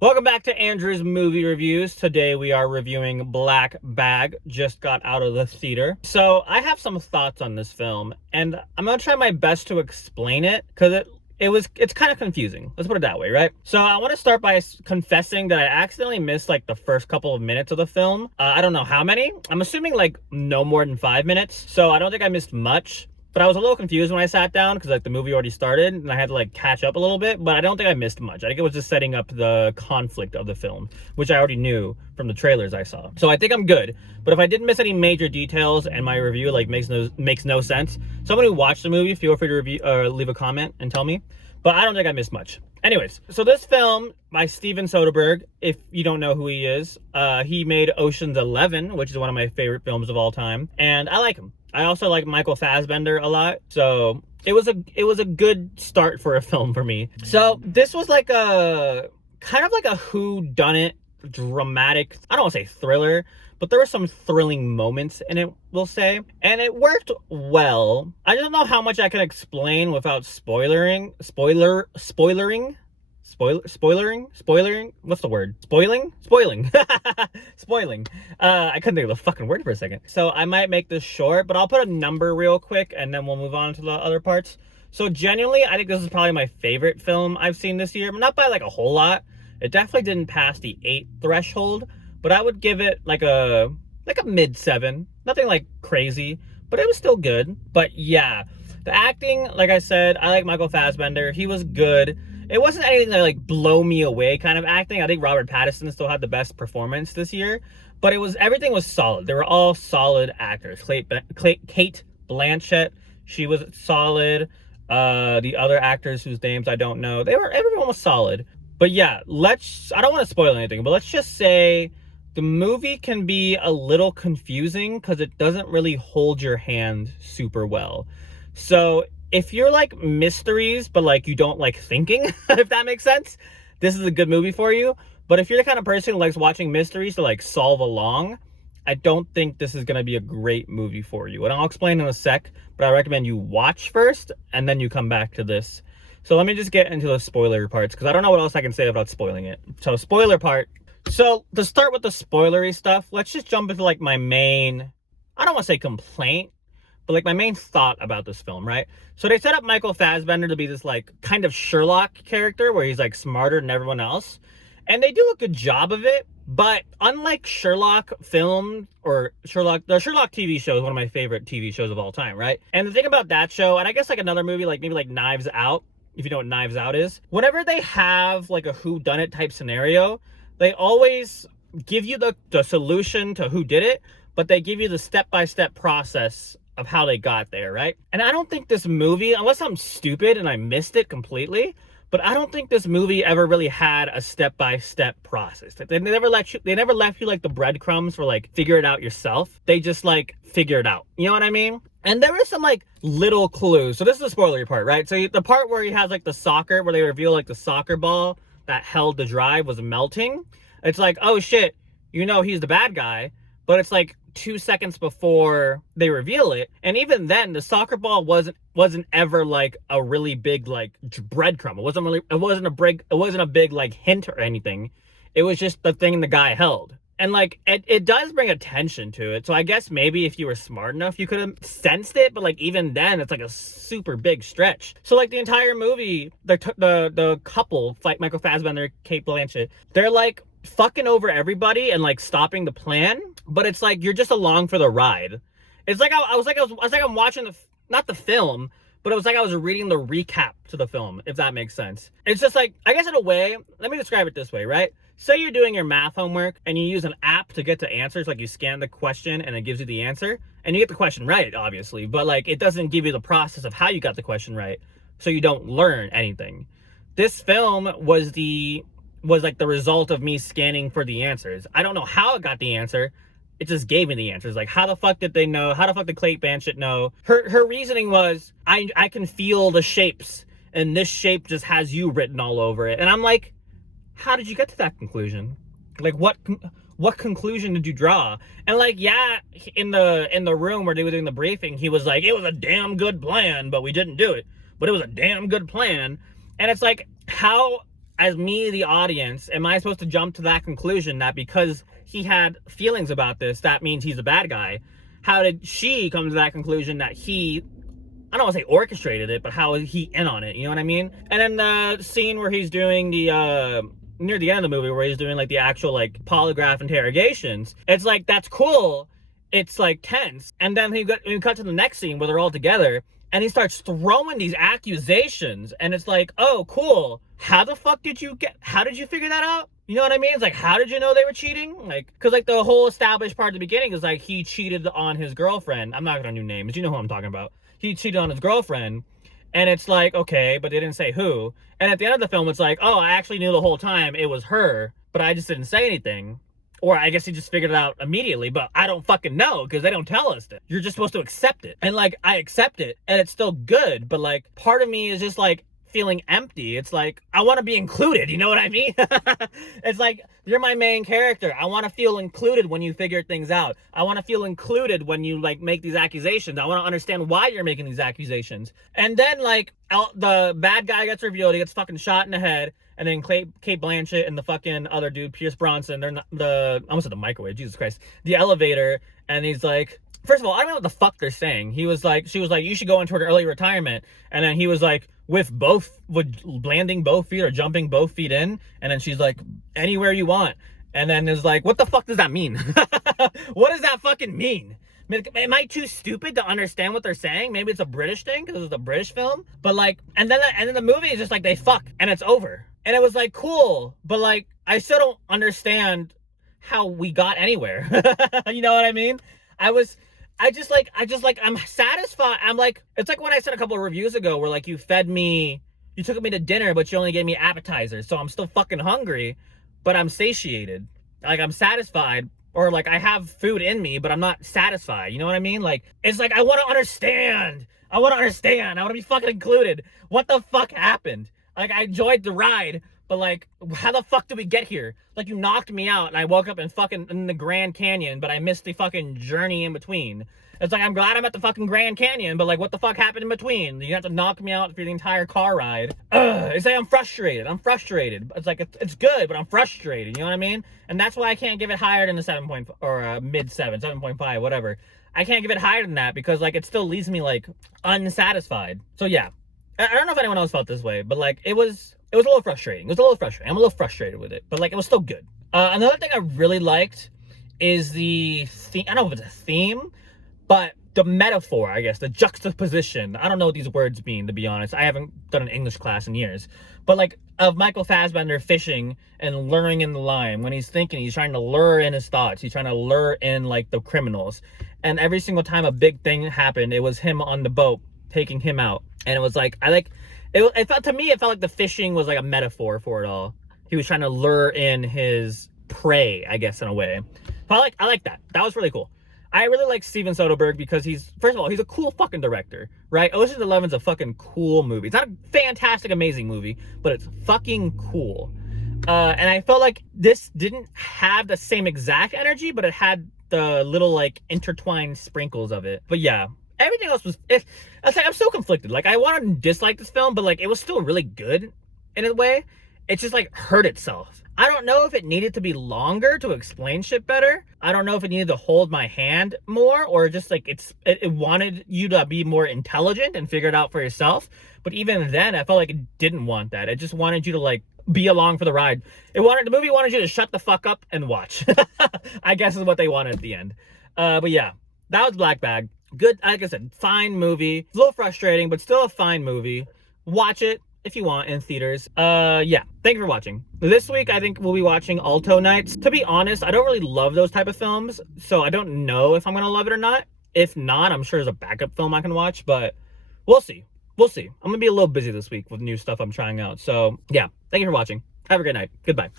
Welcome back to Andrew's Movie Reviews. Today we are reviewing Black Bag, just got out of the theater. So I have some thoughts on this film, and I'm gonna try my best to explain it, because it's kind of confusing. Let's put it that way, right? So I want to start by confessing that I accidentally missed like the first couple of minutes of the film. I don't know how many. I'm assuming like no more than 5 minutes. So I don't think I missed much. But I was a little confused when I sat down because like the movie already started and I had to like catch up a little bit, but I don't think I missed much. I think it was just setting up the conflict of the film, which I already knew from the trailers I saw. So I think I'm good. But if I didn't miss any major details and my review like makes no sense, someone who watched the movie, feel free to leave a comment and tell me. But I don't think I missed much. Anyways, so this film by Steven Soderbergh, if you don't know who he is, he made Ocean's 11, which is one of my favorite films of all time, and I like him. I also like Michael Fassbender a lot, so it was a good start for a film for me. So this was like a kind of like a whodunit dramatic, I don't want to say thriller, but there were some thrilling moments in it, we'll say, and it worked well. I don't know how much I can explain without spoiling. What's the word? Spoiling. Spoiling. I couldn't think of the fucking word for a second. So I might make this short, but I'll put a number real quick and then we'll move on to the other parts. So genuinely, I think this is probably my favorite film I've seen this year. Not by like a whole lot. It definitely didn't pass the 8 threshold, but I would give it like a mid 7. Nothing like crazy, but it was still good. But yeah, the acting, like I said, I like Michael Fassbender. He was good. It wasn't anything that like blow me away kind of acting. I think Robert Pattinson still had the best performance this year, but everything was solid. They were all solid actors. Kate Blanchett, she was solid. The other actors whose names I don't know, everyone was solid. But yeah, I don't want to spoil anything, but let's just say the movie can be a little confusing because it doesn't really hold your hand super well. So if you're like mysteries, but like you don't like thinking, if that makes sense, this is a good movie for you. But if you're the kind of person who likes watching mysteries to like solve along, I don't think this is going to be a great movie for you. And I'll explain in a sec, but I recommend you watch first and then you come back to this. So let me just get into the spoiler parts because I don't know what else I can say without spoiling it. So spoiler part. So to start with the spoilery stuff, let's just jump into like my main, I don't want to say complaint, but like my main thought about this film, right? So they set up Michael Fassbender to be this like kind of Sherlock character where he's like smarter than everyone else. And they do a good job of it. But unlike Sherlock film or the Sherlock TV show is one of my favorite TV shows of all time, right? And the thing about that show, and I guess like another movie, like maybe like Knives Out, if you know what Knives Out is, whenever they have like a whodunit type scenario, they always give you the solution to who did it, but they give you the step-by-step process of how they got there, right? And I don't think this movie, unless I'm stupid and I missed it completely, but I don't think this movie ever really had a step-by-step process. They never left you like the breadcrumbs for like figure it out yourself. They just like figure it out. You know what I mean? And there were some like little clues. So this is the spoilery part, right? So the part where he has like the soccer, where they reveal like the soccer ball that held the drive was melting. It's like, oh shit, you know he's the bad guy, but it's like 2 seconds before they reveal it, and even then the soccer ball wasn't ever like a really big like breadcrumb. It wasn't a big like hint or anything. It was just the thing the guy held. And like it does bring attention to it, so I guess maybe if you were smart enough you could have sensed it, but like even then it's like a super big stretch. So like the entire movie, the couple, like Michael Fassbender, Kate Blanchett, they're like fucking over everybody and like stopping the plan, but it's like you're just along for the ride. It's like I was like I'm watching not the film, but it was like I was reading the recap to the film, if that makes sense. It's just like, I guess in a way, let me describe it this way, right? Say you're doing your math homework and you use an app to get to answers, like you scan the question and it gives you the answer, and you get the question right, obviously, but like it doesn't give you the process of how you got the question right, so you don't learn anything. This film was like the result of me scanning for the answers. I don't know how it got the answer. It just gave me the answers. Like, how the fuck did they know? How the fuck did Kate Blanchett know? Her reasoning was, I can feel the shapes, and this shape just has you written all over it. And I'm like, how did you get to that conclusion? Like, what conclusion did you draw? And like, yeah, in the room where they were doing the briefing, he was like, it was a damn good plan, but we didn't do it. But it was a damn good plan. And it's like, how as me, the audience, am I supposed to jump to that conclusion that because he had feelings about this, that means he's a bad guy? How did she come to that conclusion that he, I don't want to say orchestrated it, but how is he in on it? You know what I mean? And then the scene where he's doing the, near the end of the movie, where he's doing like the actual like polygraph interrogations, it's like, that's cool. It's like tense. And then we cut to the next scene where they're all together and he starts throwing these accusations. And it's like, oh, cool. How the fuck did you figure that out? You know what I mean? It's like, how did you know they were cheating? Like, because like the whole established part at the beginning is like he cheated on his girlfriend. I'm not gonna do names. You know who I'm talking about. He cheated on his girlfriend. And it's like, okay, but they didn't say who. And at the end of the film, it's like, oh, I actually knew the whole time it was her, but I just didn't say anything. Or I guess he just figured it out immediately, but I don't fucking know because they don't tell us that. You're just supposed to accept it. And like, I accept it and it's still good, but like, part of me is just like feeling empty. It's like, I want to be included. You know what I mean? It's like, you're my main character. I want to feel included when you figure things out. I want to feel included when you like make these accusations. I want to understand why you're making these accusations. And then like the bad guy gets revealed. He gets fucking shot in the head. And then Kate Blanchett and the fucking other dude, Pierce Bronson, they're not I almost said the microwave, Jesus Christ, the elevator. And he's like, first of all, I don't know what the fuck they're saying. She was like, you should go into an early retirement. And then he was like, with landing both feet or jumping both feet in. And then she's like, anywhere you want. And then it's like, what the fuck does that mean? What does that fucking mean? Am I too stupid to understand what they're saying? Maybe it's a British thing because it's a British film. But like, and then the movie is just like, they fuck and it's over. And it was like, cool. But like, I still don't understand how we got anywhere. You know what I mean? I'm satisfied. I'm like, it's like when I said a couple of reviews ago where like you took me to dinner, but you only gave me appetizers. So I'm still fucking hungry, but I'm satiated. Like I'm satisfied, or like I have food in me, but I'm not satisfied. You know what I mean? Like, it's like, I want to understand. I want to be fucking included. What the fuck happened? Like, I enjoyed the ride, but like, how the fuck did we get here? Like, you knocked me out and I woke up in the Grand Canyon, but I missed the fucking journey in between. It's like, I'm glad I'm at the fucking Grand Canyon, but like, what the fuck happened in between? You have to knock me out for the entire car ride. It's like, I'm frustrated. It's like, it's good, but I'm frustrated. You know what I mean? And that's why I can't give it higher than the 7 point, or mid 7, 7.5, whatever. I can't give it higher than that because like, it still leaves me like unsatisfied. So yeah. I don't know if anyone else felt this way, but like it was a little frustrating. I'm a little frustrated with it, but like it was still good. Another thing I really liked is the theme. I don't know if it's a theme, but the metaphor, I guess, the juxtaposition. I don't know what these words mean, to be honest. I haven't done an English class in years, but like of Michael Fassbender fishing and luring in the line. When he's thinking, he's trying to lure in his thoughts. He's trying to lure in like the criminals. And every single time a big thing happened, it was him on the boat taking him out. And it was like, it felt like the fishing was like a metaphor for it all. He was trying to lure in his prey, I guess, in a way. But I like that. That was really cool. I really like Steven Soderbergh because first of all, he's a cool fucking director, right? Ocean's 11's a fucking cool movie. It's not a fantastic, amazing movie, but it's fucking cool. And I felt like this didn't have the same exact energy, but it had the little like intertwined sprinkles of it. But yeah. Everything else was, I'm so conflicted. Like, I wanted to dislike this film, but like, it was still really good in a way. It just like hurt itself. I don't know if it needed to be longer to explain shit better. I don't know if it needed to hold my hand more, or just like it wanted you to be more intelligent and figure it out for yourself. But even then, I felt like it didn't want that. It just wanted you to like be along for the ride. The movie wanted you to shut the fuck up and watch. I guess is what they wanted at the end. But yeah, that was Black Bag. Good, like I said, fine movie. A little frustrating, but still a fine movie. Watch it if you want in theaters. Yeah, thank you for watching. This week, I think we'll be watching Alto Nights. To be honest, I don't really love those type of films, so I don't know if I'm gonna love it or not. If not, I'm sure there's a backup film I can watch, but we'll see. We'll see. I'm gonna be a little busy this week with new stuff I'm trying out. So yeah, thank you for watching. Have a great night. Goodbye.